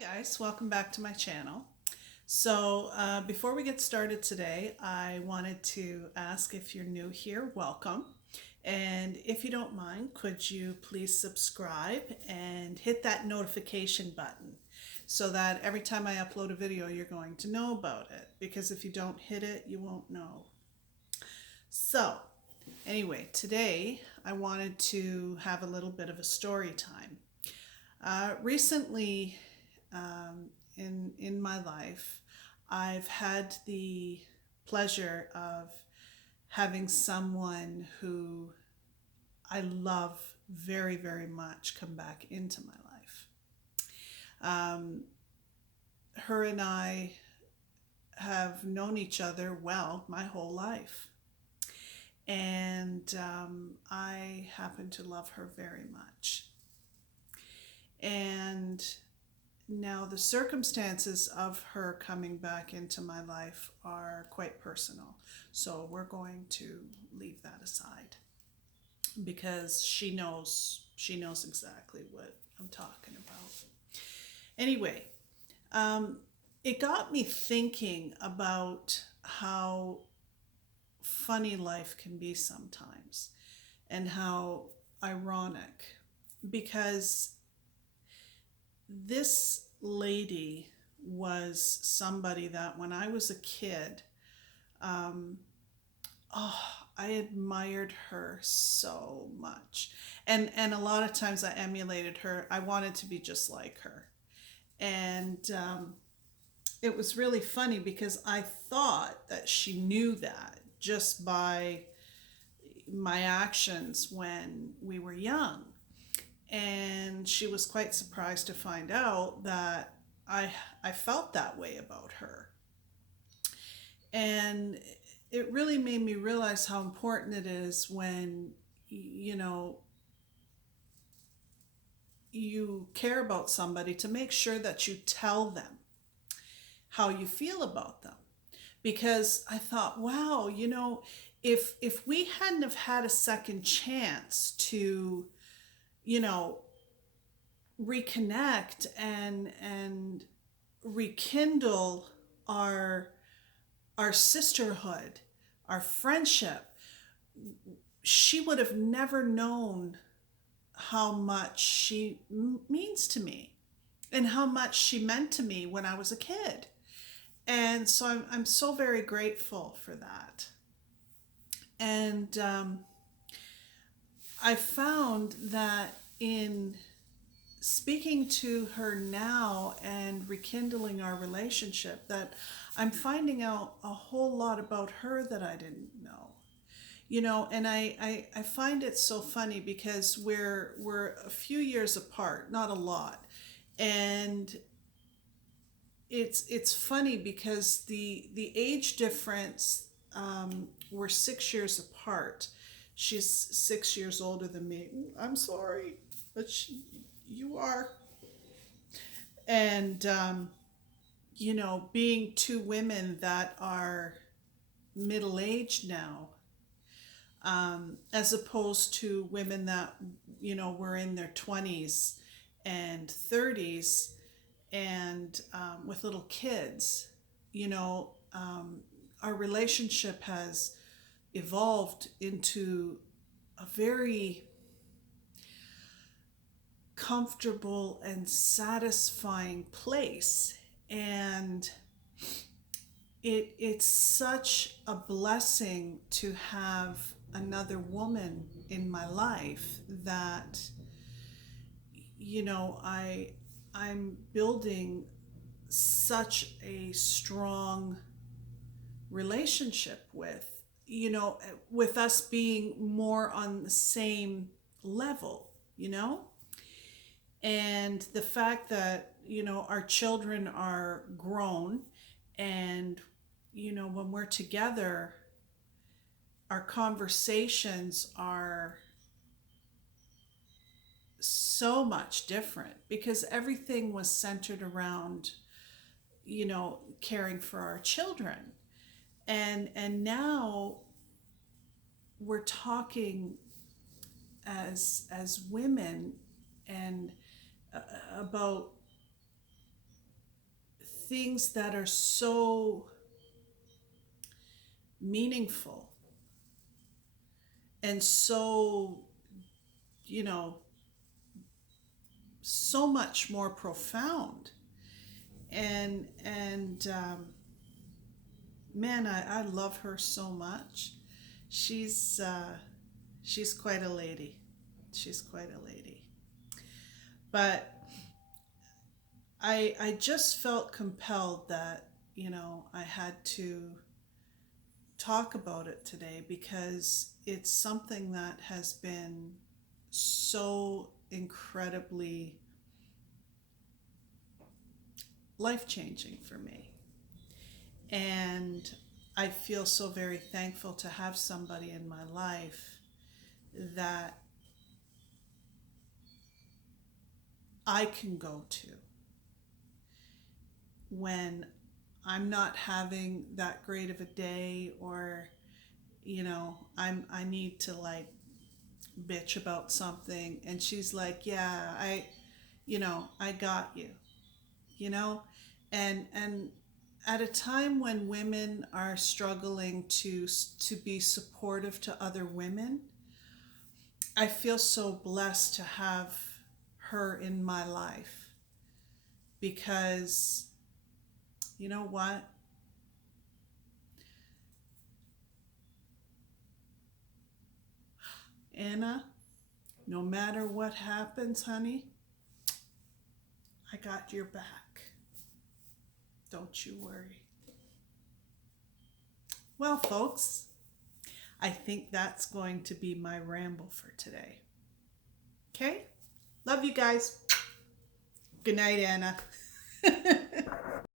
Guys, welcome back to my channel. Before we get started today, I wanted to ask if you're new here, welcome. And if you don't mind, could you please subscribe and hit that notification button so that every time I upload a video, you're going to know about it. Because if you don't hit it, you won't know. So, anyway, today I wanted to have a little bit of a story time. Recently, in my life, I've had the pleasure of having someone who I love very, very much come back into my life. Her and I have known each other well my whole life. And I happen to love her very much. And now the circumstances of her coming back into my life are quite personal. So we're going to leave that aside because she knows exactly what I'm talking about. Anyway, it got me thinking about how funny life can be sometimes and how ironic, because this lady was somebody that when I was a kid, um, oh, I admired her so much. And a lot of times I emulated her. I wanted to be just like her. And it was really funny because I thought that she knew that just by my actions when we were young. And she was quite surprised to find out that I felt that way about her. And it really made me realize how important it is when, you care about somebody to make sure that you tell them how you feel about them. Because I thought, wow, if we hadn't have had a second chance to, you know, reconnect and rekindle our sisterhood, our friendship, she would have never known how much she means to me and how much she meant to me when I was a kid. And so I'm so very grateful for that. And I found that in speaking to her now and rekindling our relationship, that I'm finding out a whole lot about her that I didn't know. And I find it so funny because we're a few years apart, not a lot. And it's funny because the age difference, we're 6 years apart. She's 6 years older than me. I'm sorry, but you are. And being two women that are middle aged now, as opposed to women that were in their 20s and 30s and with little kids. Our relationship has evolved into a very comfortable and satisfying place. And it's such a blessing to have another woman in my life that I'm building such a strong relationship with us being more on the same level, and the fact that, our children are grown, and, when we're together, our conversations are so much different because everything was centered around, caring for our children. And now we're talking as women and about things that are so meaningful and so, you know, so much more profound. And man, I love her so much. She's she's quite a lady. She's quite a lady. But I just felt compelled that, I had to talk about it today because it's something that has been so incredibly life changing for me. And I feel so very thankful to have somebody in my life that I can go to when I'm not having that great of a day, or I need to like bitch about something, and she's like, "Yeah, I got you." You know? And at a time when women are struggling to be supportive to other women, I feel so blessed to have her in my life because you know what? Anna, no matter what happens, honey, I got your back. Don't you worry. Well, folks, I think that's going to be my ramble for today. Okay? Love you guys. Good night, Anna.